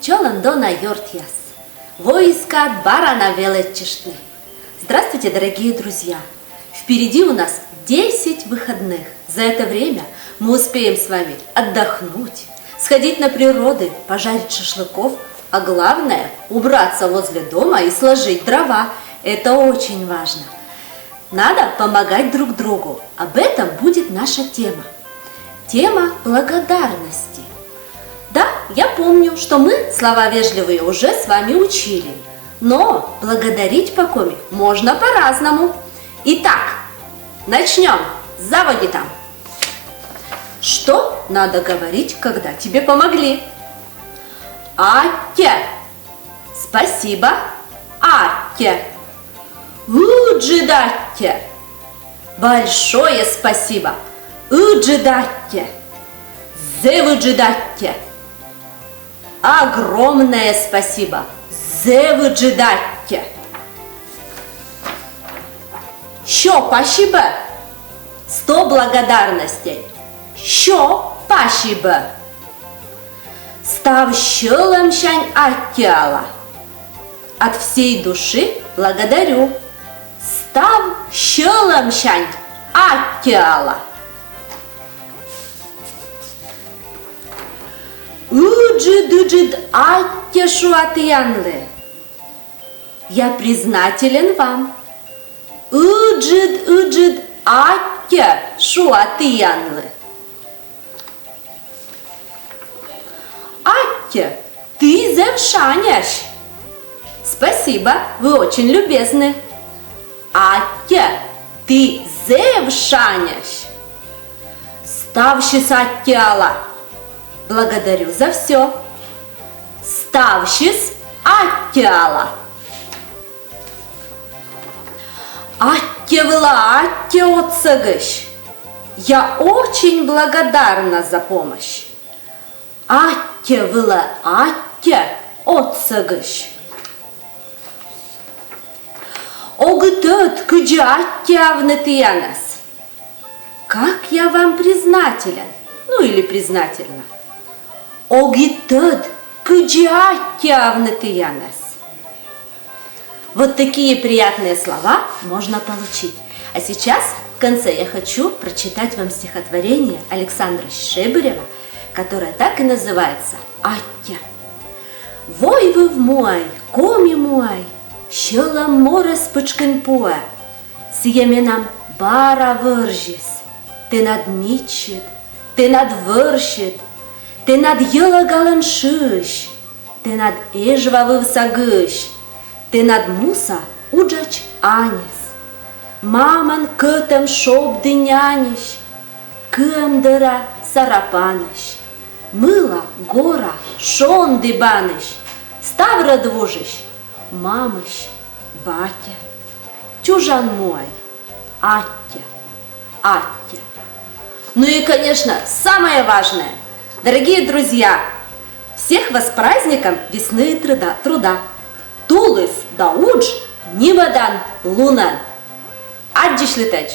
Чоландона Йортьяс. Войска барана величешны. Здравствуйте, дорогие друзья! Впереди у нас 10 выходных. За это время мы успеем с вами отдохнуть, сходить на природу, пожарить шашлыков, а главное – убраться возле дома и сложить дрова. Это очень важно. Надо помогать друг другу. Об этом будет наша тема. Тема благодарности. Да, я помню, что мы слова вежливые уже с вами учили. Но благодарить покоми можно по-разному. Итак, начнем. Заводи там. Что надо говорить, когда тебе помогли? Атте. Спасибо. Атте. Уджидатте. Большое спасибо. Уджидатте. Зевуджидатте. Огромное спасибо. Зевуджидатте. Що пашибе? 100 благодарностей. Що пашибе? Став щелом щань аттяла. От всей души благодарю. Став щелом щань аттяла. Уджид аття шуатьянле. Я признателен вам. Уджид аття шуатьянле. Аття, ты зевшаняш. Спасибо, вы очень любезны. Аття, ты зевшаняш. Ставшись аттяла. Благодарю за все. Ставшись аттяла. Аття вела аття отсагыш. Я очень благодарна за помощь. Аття вела аття отсагыш. Огтет кыджы аття авнетыянас. Как я вам признателен, ну или признательна. Огтет кыджы аття авнетыянас. Вот такие приятные слова можно получить. А сейчас в конце я хочу прочитать вам стихотворение Александра Шебырева, которое так и называется «Аття». Вой вы в мой, коми мой, щела море спочкен пуе, с'ємінам бара вържис, ти надмічит, ти надвършит, ти над'єла галаншиш, ти над ежва вивсагиш, ти над муса уджач анис, маман кътем шоп дыняниш, кым дыра сарапаныш, мыла гора шон дыбаныш, ставра двужиш, мамыш, батя, чужан мой, аття, аття. Ну и, конечно, самое важное, дорогие друзья, всех вас с праздником весны и труда. Тулыс да удж нибадан лунан. Аджишлитеч.